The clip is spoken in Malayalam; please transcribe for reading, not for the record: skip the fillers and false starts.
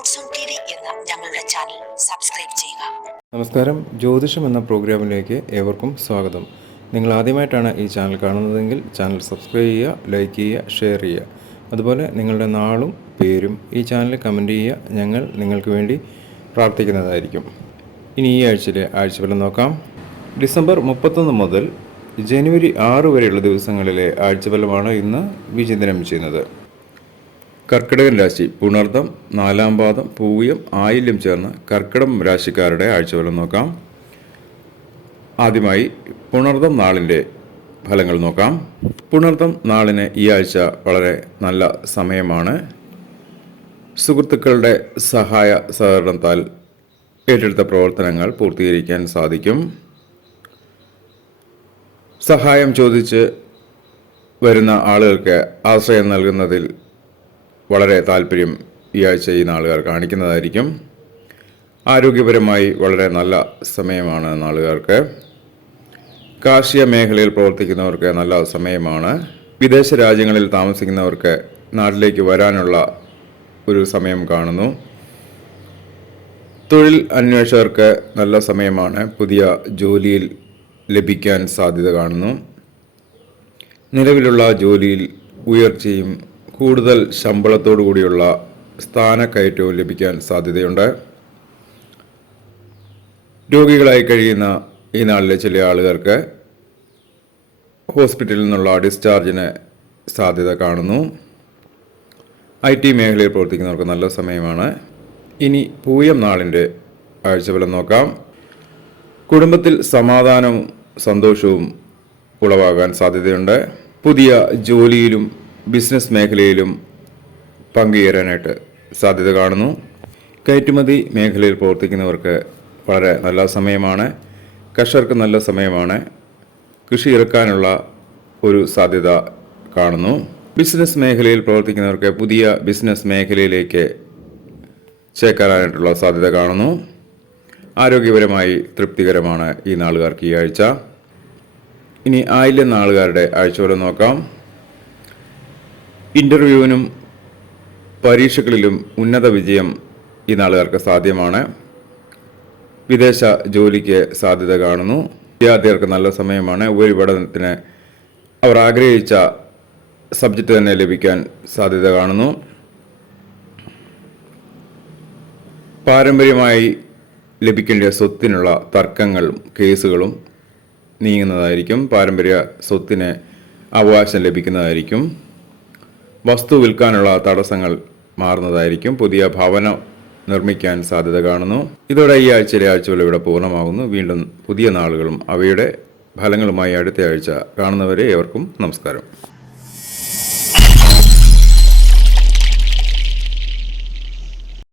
റോഡ്സ് ഓൺ ടി വി എന്ന ഞങ്ങളുടെ ചാനൽ സബ്സ്ക്രൈബ് ചെയ്യുക. നമസ്കാരം, ജ്യോതിഷം എന്ന പ്രോഗ്രാമിലേക്ക് ഏവർക്കും സ്വാഗതം. നിങ്ങൾ ആദ്യമായിട്ടാണ് ഈ ചാനൽ കാണുന്നതെങ്കിൽ ചാനൽ സബ്സ്ക്രൈബ് ചെയ്യുക, ലൈക്ക് ചെയ്യുക, ഷെയർ ചെയ്യുക. അതുപോലെ നിങ്ങളുടെ നാളും പേരും ഈ ചാനലിൽ കമൻറ്റ് ചെയ്യുക. ഞങ്ങൾ നിങ്ങൾക്ക് വേണ്ടി പ്രാർത്ഥിക്കുന്നതായിരിക്കും. ഇനി ഈ ആഴ്ചയിലെ ആഴ്ചഫലം നോക്കാം. ഡിസംബർ 31 മുതൽ ജനുവരി 6 വരെയുള്ള ദിവസങ്ങളിലെ ആഴ്ചഫലമാണ് ഇന്ന് വിചിന്തനം ചെയ്യുന്നത്. കർക്കിടകൻ രാശി പുണർദം, 4-ാം പാദം, പൂയം, ആയില്യം ചേർന്ന് കർക്കിടകം രാശിക്കാരുടെ ആഴ്ചഫലം നോക്കാം. ആദ്യമായി പുണർദം നാളിൻ്റെ ഫലങ്ങൾ നോക്കാം. പുണർദം നാളിന് ഈ ആഴ്ച വളരെ നല്ല സമയമാണ്. സുഹൃത്തുക്കളുടെ സഹായ സഹകരണത്താൽ ഏറ്റെടുത്ത പ്രവർത്തനങ്ങൾ പൂർത്തീകരിക്കാൻ സാധിക്കും. സഹായം ചോദിച്ച് വരുന്ന ആളുകൾക്ക് ആശ്രയം നൽകുന്നതിൽ വളരെ താല്പര്യം ഈ ആഴ്ച ഈ നാളുകാർ കാണിക്കുന്നതായിരിക്കും. ആരോഗ്യപരമായി വളരെ നല്ല സമയമാണ് നാളുകാർക്ക്. കാർഷിക മേഖലയിൽ പ്രവർത്തിക്കുന്നവർക്ക് നല്ല സമയമാണ്. വിദേശ രാജ്യങ്ങളിൽ താമസിക്കുന്നവർക്ക് നാട്ടിലേക്ക് വരാനുള്ള ഒരു സമയം കാണുന്നു. തൊഴിൽ അന്വേഷകർക്ക് നല്ല സമയമാണ്. പുതിയ ജോലിയിൽ ലഭിക്കാൻ സാധ്യത കാണുന്നു. നിലവിലുള്ള ജോലിയിൽ ഉയർച്ചയും കൂടുതൽ ശമ്പളത്തോടു കൂടിയുള്ള സ്ഥാനക്കയറ്റവും ലഭിക്കാൻ സാധ്യതയുണ്ട്. രോഗികളായി കഴിയുന്ന ഈ നാളിലെ ചില ആളുകൾക്ക് ഹോസ്പിറ്റലിൽ നിന്നുള്ള ഡിസ്ചാർജിന് സാധ്യത കാണുന്നു. IT മേഖലയിൽ പ്രവർത്തിക്കുന്നവർക്ക് നല്ല സമയമാണ്. ഇനി പൂയം നാളിൻ്റെ ആഴ്ചഫലം നോക്കാം. കുടുംബത്തിൽ സമാധാനവും സന്തോഷവും ഉളവാകാൻ സാധ്യതയുണ്ട്. പുതിയ ജോലിയിലും ബിസിനസ് മേഖലയിലും പങ്കുചേരാനായിട്ട് സാധ്യത കാണുന്നു. കയറ്റുമതി മേഖലയിൽ പ്രവർത്തിക്കുന്നവർക്ക് വളരെ നല്ല സമയമാണ്. കർഷകർക്ക് നല്ല സമയമാണ്. കൃഷി ഇറക്കാനുള്ള ഒരു സാധ്യത കാണുന്നു. ബിസിനസ് മേഖലയിൽ പ്രവർത്തിക്കുന്നവർക്ക് പുതിയ ബിസിനസ് മേഖലയിലേക്ക് ചേക്കാനായിട്ടുള്ള സാധ്യത കാണുന്നു. ആരോഗ്യപരമായി തൃപ്തികരമാണ് ഈ നാളുകാർക്ക് ഈ ആഴ്ച. ഇനി ആയില്യം നാളുകാരുടെ ആഴ്ചഫലം നോക്കാം. ഇൻ്റർവ്യൂവിനും പരീക്ഷകളിലും ഉന്നത വിജയം ഈ നാളുകാർക്ക് സാധ്യമാണ്. വിദേശ ജോലിക്ക് സാധ്യത കാണുന്നു. വിദ്യാർത്ഥികൾക്ക് നല്ല സമയമാണ്. ഉപരിപഠനത്തിന് അവർ ആഗ്രഹിച്ച സബ്ജക്റ്റ് തന്നെ ലഭിക്കാൻ സാധ്യത കാണുന്നു. പാരമ്പര്യമായി ലഭിക്കേണ്ട സ്വത്തിനുള്ള തർക്കങ്ങളും കേസുകളും നീങ്ങുന്നതായിരിക്കും. പാരമ്പര്യ സ്വത്തിന് അവകാശം ലഭിക്കുന്നതായിരിക്കും. വസ്തു വിൽക്കാനുള്ള തടസ്സങ്ങൾ മാറുന്നതായിരിക്കും. പുതിയ ഭവന നിർമ്മിക്കാൻ സാധ്യത കാണുന്നു. ഇതോടെ ഈ ആഴ്ചയിലെ ആഴ്ചകൾ ഇവിടെ പൂർണ്ണമാകുന്നു. വീണ്ടും പുതിയ നാളുകളും അവയുടെ ഫലങ്ങളുമായി അടുത്ത ആഴ്ച കാണുന്നവരെ ഏവർക്കും നമസ്കാരം.